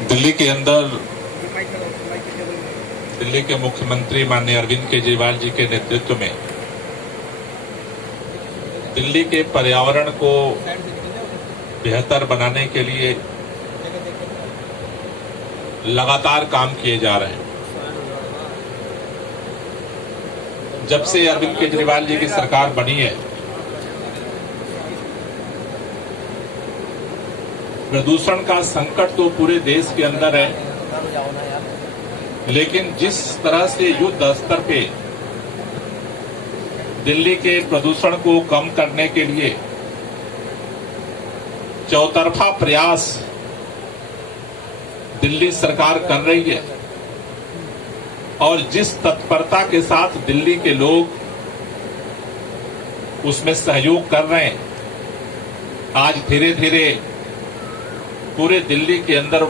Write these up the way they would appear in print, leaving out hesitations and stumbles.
दिल्ली के अंदर दिल्ली के मुख्यमंत्री माननीय अरविंद केजरीवाल जी के नेतृत्व में दिल्ली के पर्यावरण को बेहतर बनाने के लिए लगातार काम किए जा रहे हैं। जब से अरविंद केजरीवाल जी की सरकार बनी है, प्रदूषण का संकट तो पूरे देश के अंदर है, लेकिन जिस तरह से युद्ध स्तर पे दिल्ली के प्रदूषण को कम करने के लिए चौतरफा प्रयास दिल्ली सरकार कर रही है और जिस तत्परता के साथ दिल्ली के लोग उसमें सहयोग कर रहे हैं, आज धीरे धीरे पूरे दिल्ली के अंदर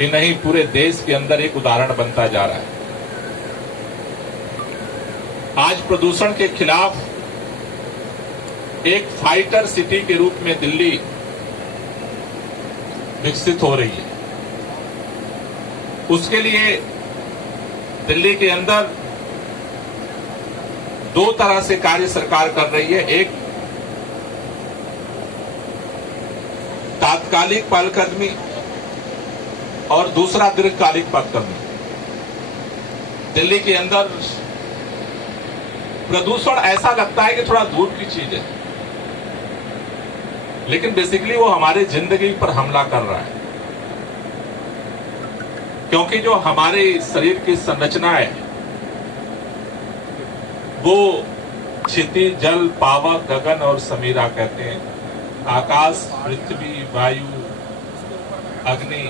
ही नहीं पूरे देश के अंदर एक उदाहरण बनता जा रहा है। आज प्रदूषण के खिलाफ एक फाइटर सिटी के रूप में दिल्ली विकसित हो रही है। उसके लिए दिल्ली के अंदर दो तरह से कार्य सरकार कर रही है। एक तात्कालिक पहलकदमी और दूसरा दीर्घकालिक पहलकदमी। दिल्ली के अंदर प्रदूषण ऐसा लगता है कि थोड़ा दूर की चीज है, लेकिन बेसिकली वो हमारे जिंदगी पर हमला कर रहा है, क्योंकि जो हमारे शरीर की संरचना है वो क्षितिज, जल, पावक, गगन और समीरा कहते हैं। आकाश, पृथ्वी, वायु, अग्नि,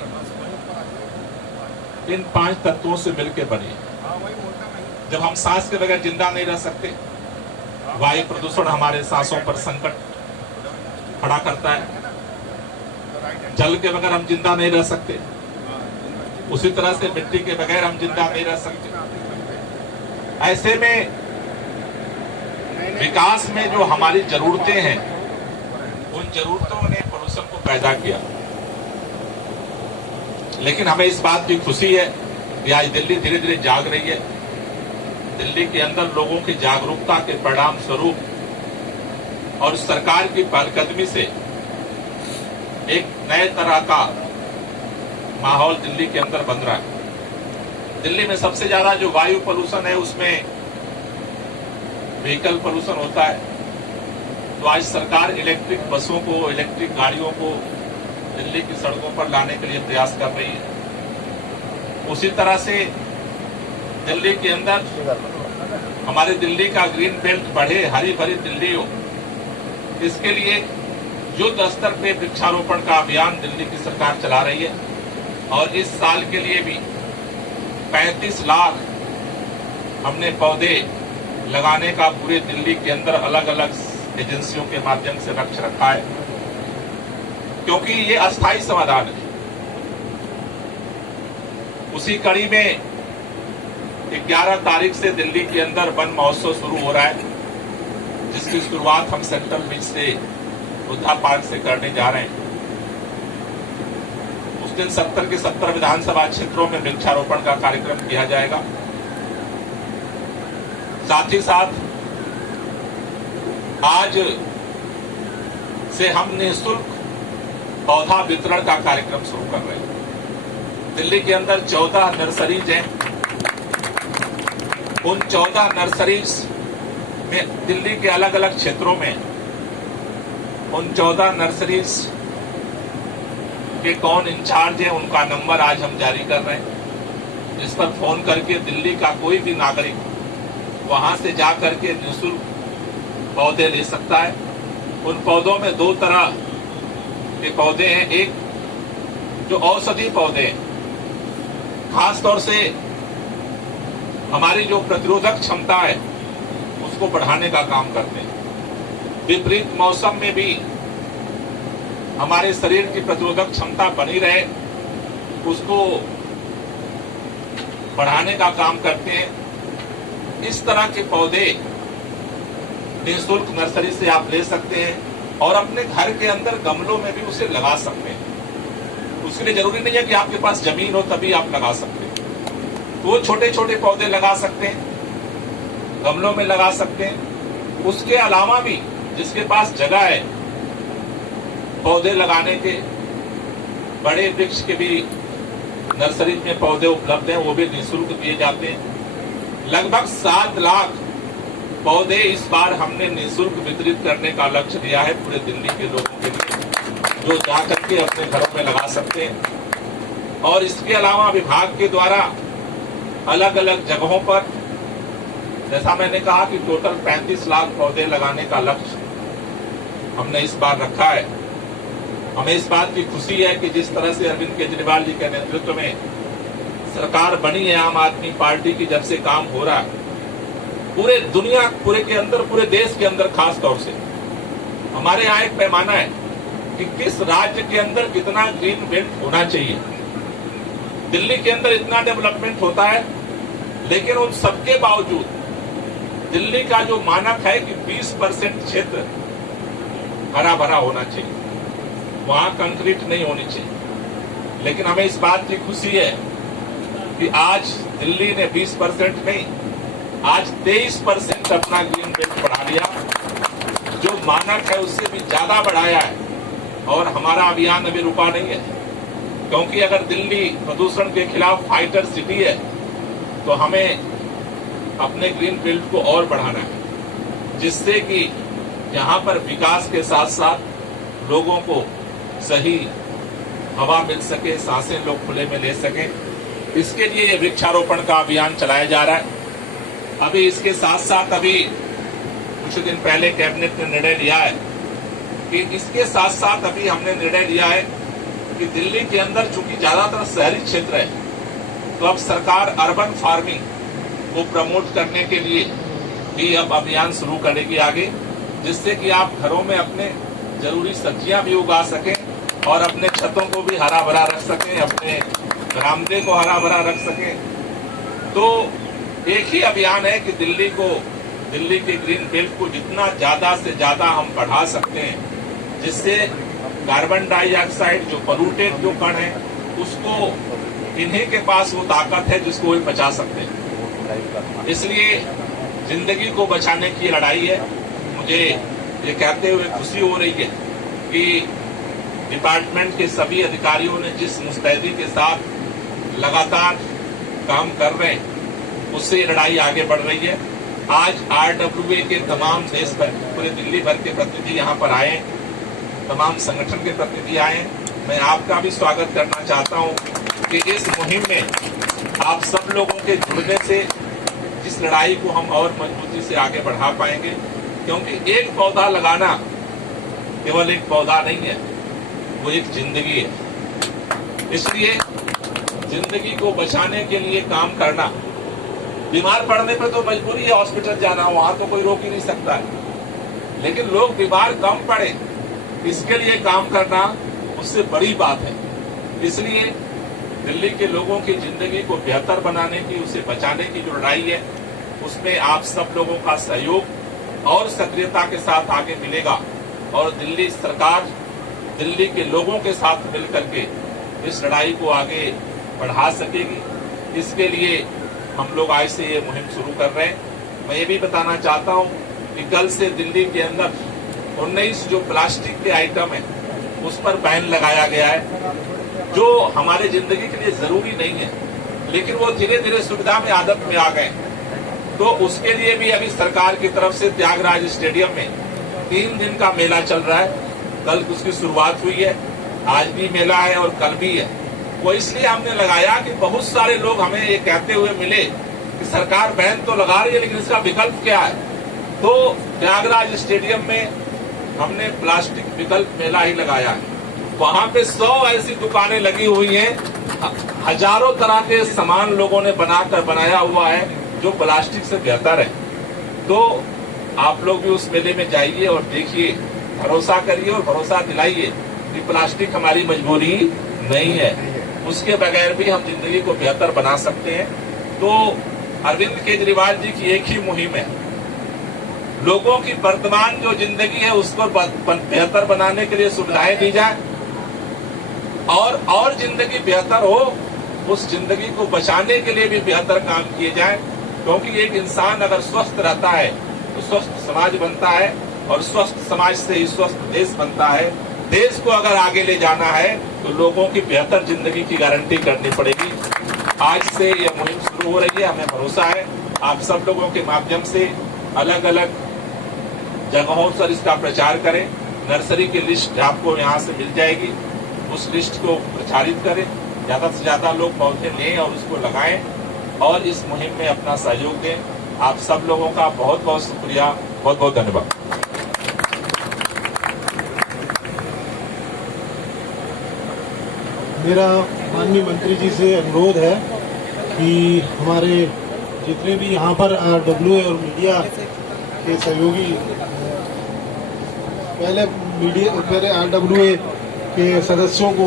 इन 5 तत्वों से मिलकर बनी है। जब हम सांस के बगैर जिंदा नहीं रह सकते, वायु प्रदूषण हमारे सांसों पर संकट खड़ा करता है। जल के बगैर हम जिंदा नहीं रह सकते, उसी तरह से मिट्टी के बगैर हम जिंदा नहीं रह सकते। ऐसे में विकास में जो हमारी जरूरतें हैं, उन जरूरतों ने प्रदूषण को पैदा किया। लेकिन हमें इस बात की खुशी है कि आज दिल्ली धीरे धीरे जाग रही है। दिल्ली के अंदर लोगों की जागरूकता के परिणाम स्वरूप और सरकार की पहलकदमी से एक नए तरह का माहौल दिल्ली के अंदर बन रहा है। दिल्ली में सबसे ज्यादा जो वायु प्रदूषण है उसमें व्हीकल प्रदूषण होता है। तो आज सरकार इलेक्ट्रिक बसों को, इलेक्ट्रिक गाड़ियों को दिल्ली की सड़कों पर लाने के लिए प्रयास कर रही है। उसी तरह से दिल्ली के अंदर हमारे दिल्ली का ग्रीन बेल्ट बढ़े, हरी भरी दिल्ली हो, इसके लिए युद्ध स्तर पे वृक्षारोपण का अभियान दिल्ली की सरकार चला रही है। और इस साल के लिए भी 35 लाख हमने पौधे लगाने का पूरे दिल्ली के अंदर अलग अलग एजेंसियों के माध्यम से लक्ष्य रखा है, क्योंकि ये अस्थायी समाधान है। उसी कड़ी में 11 तारीख से दिल्ली के अंदर वन महोत्सव शुरू हो रहा है, जिसकी शुरुआत हम सेंट्रल बीच से, बुद्धा पार्क से करने जा रहे हैं। उस दिन 70 के 70 विधानसभा क्षेत्रों में वृक्षारोपण का कार्यक्रम किया जाएगा। साथ ही साथ आज से हम निःशुल्क पौधा वितरण का कार्यक्रम शुरू कर रहे हैं। दिल्ली के अंदर 14 नर्सरीज हैं। उन 14 नर्सरीज में दिल्ली के अलग अलग क्षेत्रों में उन 14 नर्सरीज के कौन इंचार्ज है, उनका नंबर आज हम जारी कर रहे हैं, जिस पर फोन करके दिल्ली का कोई भी नागरिक वहां से जा करके निःशुल्क पौधे ले सकता है। उन पौधों में 2 तरह के पौधे हैं। एक जो औषधि पौधे हैं, खास तौर से हमारी जो प्रतिरोधक क्षमता है उसको बढ़ाने का काम करते हैं। विपरीत मौसम में भी हमारे शरीर की प्रतिरोधक क्षमता बनी रहे, उसको बढ़ाने का काम करते हैं। इस तरह के पौधे निःशुल्क नर्सरी से आप ले सकते हैं और अपने घर के अंदर गमलों में भी उसे लगा सकते हैं। उसके लिए जरूरी नहीं है कि आपके पास जमीन हो तभी आप लगा सकते हैं। तो वो छोटे छोटे पौधे लगा सकते हैं, गमलों में लगा सकते हैं। उसके अलावा भी जिसके पास जगह है, पौधे लगाने के बड़े वृक्ष के भी नर्सरी में पौधे उपलब्ध हैं, वो भी निःशुल्क दिए जाते हैं। लगभग 7 लाख पौधे इस बार हमने निःशुल्क वितरित करने का लक्ष्य लिया है पूरे दिल्ली के लोगों के लिए, जो जाकर के अपने घरों में लगा सकते हैं। और इसके अलावा विभाग के द्वारा अलग अलग जगहों पर, जैसा मैंने कहा कि टोटल 35 लाख पौधे लगाने का लक्ष्य हमने इस बार रखा है। हमें इस बात की खुशी है कि जिस तरह से अरविंद केजरीवाल जी के नेतृत्व में सरकार बनी है आम आदमी पार्टी की, जब से काम हो रहा है पूरे दुनिया के अंदर, पूरे देश के अंदर खास तौर से हमारे यहाँ एक पैमाना है कि किस राज्य के अंदर कितना ग्रीन बेल्ट होना चाहिए। दिल्ली के अंदर इतना डेवलपमेंट होता है, लेकिन उन सबके बावजूद दिल्ली का जो मानक है कि 20% क्षेत्र हरा भरा होना चाहिए, वहां कंक्रीट नहीं होनी चाहिए। लेकिन हमें इस बात की खुशी है कि आज दिल्ली ने 20% नहीं, आज 23% अपना ग्रीन बेल्ट बढ़ा लिया, जो मानक है उससे भी ज्यादा बढ़ाया है। और हमारा अभियान अभी रुका नहीं है, क्योंकि अगर दिल्ली प्रदूषण के खिलाफ फाइटर सिटी है तो हमें अपने ग्रीन बेल्ट को और बढ़ाना है, जिससे कि यहाँ पर विकास के साथ साथ लोगों को सही हवा मिल सके, सांसें लोग खुले में ले सकें। इसके लिए ये वृक्षारोपण का अभियान चलाया जा रहा है। अभी इसके साथ साथ अभी कुछ दिन पहले कैबिनेट ने निर्णय लिया है कि इसके साथ साथ अभी हमने निर्णय लिया है कि दिल्ली के अंदर चूंकि ज्यादातर शहरी क्षेत्र है, तो अब सरकार अर्बन फार्मिंग को प्रमोट करने के लिए भी अब अभियान शुरू करेगी आगे, जिससे कि आप घरों में अपने जरूरी सब्जियां भी उगा सकें और अपने छतों को भी हरा भरा रख सकें, अपने बरामदे को हरा भरा रख सकें। तो एक ही अभियान है कि दिल्ली के ग्रीन बेल्ट को जितना ज्यादा से ज्यादा हम बढ़ा सकते हैं, जिससे कार्बन डाइऑक्साइड जो पोल्यूटेड जो कण है उसको, इन्हीं के पास वो ताकत है जिसको वे बचा सकते हैं। इसलिए जिंदगी को बचाने की लड़ाई है। मुझे ये कहते हुए खुशी हो रही है कि डिपार्टमेंट के सभी अधिकारियों ने जिस मुस्तैदी के साथ लगातार काम कर रहे हैं, उससे ये लड़ाई आगे बढ़ रही है। आज RWA के तमाम देश भर, पूरे दिल्ली भर के प्रतिनिधि यहाँ पर आए, तमाम संगठन के प्रतिनिधि आए। मैं आपका भी स्वागत करना चाहता हूँ कि इस मुहिम में आप सब लोगों के जुड़ने से इस लड़ाई को हम और मजबूती से आगे बढ़ा पाएंगे, क्योंकि एक पौधा लगाना केवल एक पौधा नहीं है, वो एक जिंदगी है। इसलिए जिंदगी को बचाने के लिए काम करना, बीमार पड़ने पर तो मजबूरी है हॉस्पिटल जाना, वहां तो कोई रोक ही नहीं सकता है, लेकिन लोग बीमार कम पड़े इसके लिए काम करना उससे बड़ी बात है। इसलिए दिल्ली के लोगों की जिंदगी को बेहतर बनाने की, उसे बचाने की जो लड़ाई है, उसमें आप सब लोगों का सहयोग और सक्रियता के साथ आगे मिलेगा और दिल्ली सरकार दिल्ली के लोगों के साथ मिलकर के इस लड़ाई को आगे बढ़ा सकेगी। इसके लिए हम लोग आज से ये मुहिम शुरू कर रहे हैं। मैं ये भी बताना चाहता हूँ कि कल से दिल्ली के अंदर 19 जो प्लास्टिक के आइटम है उस पर बैन लगाया गया है, जो हमारे जिंदगी के लिए जरूरी नहीं है, लेकिन वो धीरे धीरे सुविधा में आदत में आ गए। तो उसके लिए भी अभी सरकार की तरफ से त्यागराज स्टेडियम में 3 दिन का मेला चल रहा है। कल उसकी शुरुआत हुई है, आज भी मेला है और कल भी है। वो इसलिए हमने लगाया कि बहुत सारे लोग हमें ये कहते हुए मिले कि सरकार बैन तो लगा रही है, लेकिन इसका विकल्प क्या है। तो त्यागराज स्टेडियम में हमने प्लास्टिक विकल्प मेला ही लगाया है। वहां पे 100 ऐसी दुकानें लगी हुई हैं, हजारों तरह के सामान लोगों ने बनाया हुआ है जो प्लास्टिक से बेहतर है। तो आप लोग भी उस मेले में जाइए और देखिए, भरोसा करिए और भरोसा दिलाइए कि प्लास्टिक हमारी मजबूरी नहीं है, उसके बगैर भी हम जिंदगी को बेहतर बना सकते हैं। तो अरविंद केजरीवाल जी की एक ही मुहिम है, लोगों की वर्तमान जो जिंदगी है उसको बेहतर बनाने के लिए सुविधाएं दी जाए, और जिंदगी बेहतर हो, उस जिंदगी को बचाने के लिए भी बेहतर काम किए जाए। क्योंकि एक इंसान अगर स्वस्थ रहता है तो स्वस्थ समाज बनता है, और स्वस्थ समाज से ही स्वस्थ देश बनता है। देश को अगर आगे ले जाना है तो लोगों की बेहतर जिंदगी की गारंटी करनी पड़ेगी। आज से यह मुहिम शुरू हो रही है। हमें भरोसा है आप सब लोगों के माध्यम से अलग अलग जगहों पर इसका प्रचार करें। नर्सरी की लिस्ट आपको यहाँ से मिल जाएगी, उस लिस्ट को प्रचारित करें, ज्यादा से ज्यादा लोग पौधे लें और उसको लगाएं और इस मुहिम में अपना सहयोग दें। आप सब लोगों का बहुत बहुत शुक्रिया, बहुत बहुत धन्यवाद। मेरा माननीय मंत्री जी से अनुरोध है कि हमारे जितने भी यहाँ पर RWA और मीडिया के सहयोगी, पहले RWA के सदस्यों को